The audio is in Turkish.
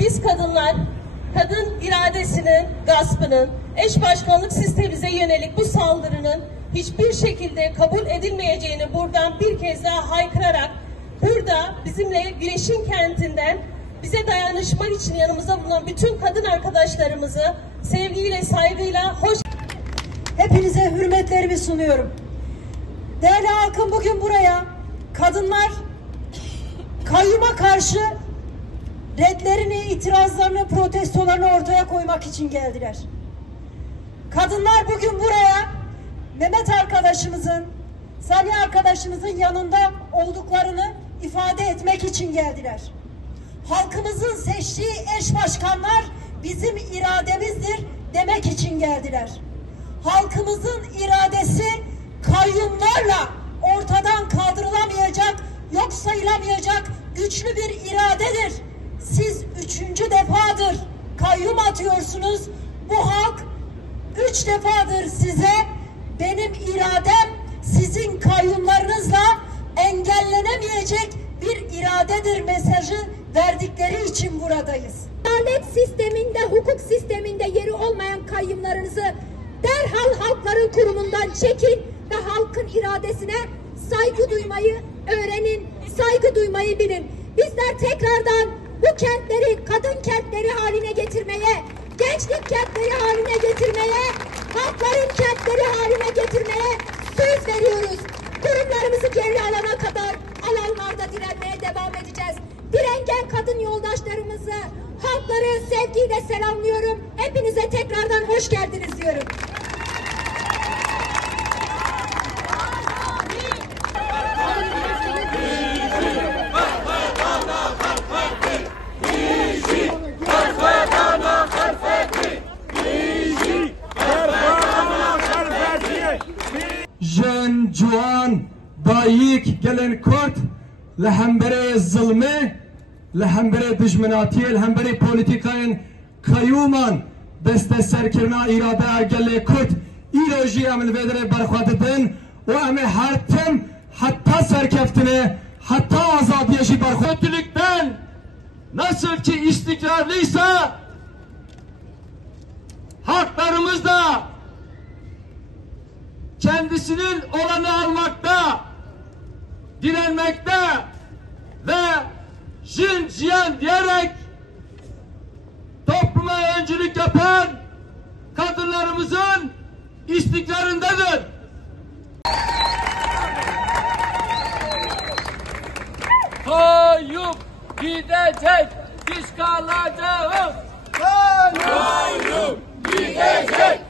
Biz kadınlar, kadın iradesinin gaspının, eş başkanlık sistemimize yönelik bu saldırının hiçbir şekilde kabul edilmeyeceğini buradan bir kez daha haykırarak, burada bizimle Güneş'in kentinden bize dayanışmak için yanımızda bulunan bütün kadın arkadaşlarımızı sevgiyle, saygıyla Hepinize hürmetlerimi sunuyorum. Değerli halkım, bugün buraya kadınlar kayyuma karşı redlerini, itirazlarını, protestolarını ortaya koymak için geldiler. Kadınlar bugün buraya Mehmet arkadaşımızın, Salih arkadaşımızın yanında olduklarını ifade etmek için geldiler. Halkımızın seçtiği eş başkanlar bizim irademizdir demek için geldiler. Halkımızın iradesi kayyumlarla ortadan kaldırılamayacak, yok sayılamayacak güçlü bir iradedir. Siz 3. defadır kayyum atıyorsunuz. Bu halk 3 defadır size benim iradem sizin kayyumlarınızla engellenemeyecek bir iradedir mesajı verdikleri için buradayız. Adalet sisteminde, hukuk sisteminde yeri olmayan kayyumlarınızı derhal halkların kurumundan çekin ve halkın iradesine saygı duymayı öğrenin, saygı duymayı bilin. Bizler tekrardan bu kentleri kadın kentleri haline getirmeye, gençlik kentleri haline getirmeye, halkların kentleri haline getirmeye söz veriyoruz. Kurumlarımızı geri alana kadar alanlarda direnmeye devam edeceğiz. Direngen kadın yoldaşlarımızı, halkları sevgiyle selamlıyorum. Hepinize tekrardan hoş geldiniz diyorum. Jen, Juan, Bayik, gelen Kurt, lehembere zulmü, lehembere düşmanatiye, lehembere politikayın kayyuman, deste serkirna irade gele Kurt, İloji emel vedere barxadidin, o eme hartem, hatta serkeftine, hatta azadiyeşi barxad. Kötülükten nasıl ki istikrarlıysa, haklarımız da kendisinin olanı almakta, direnmekte ve jin cihan diyerek topluma öncülük yapan kadınlarımızın istikrarındadır. Kayyum gidecek, biz kalacağız. Kayyum gidecek.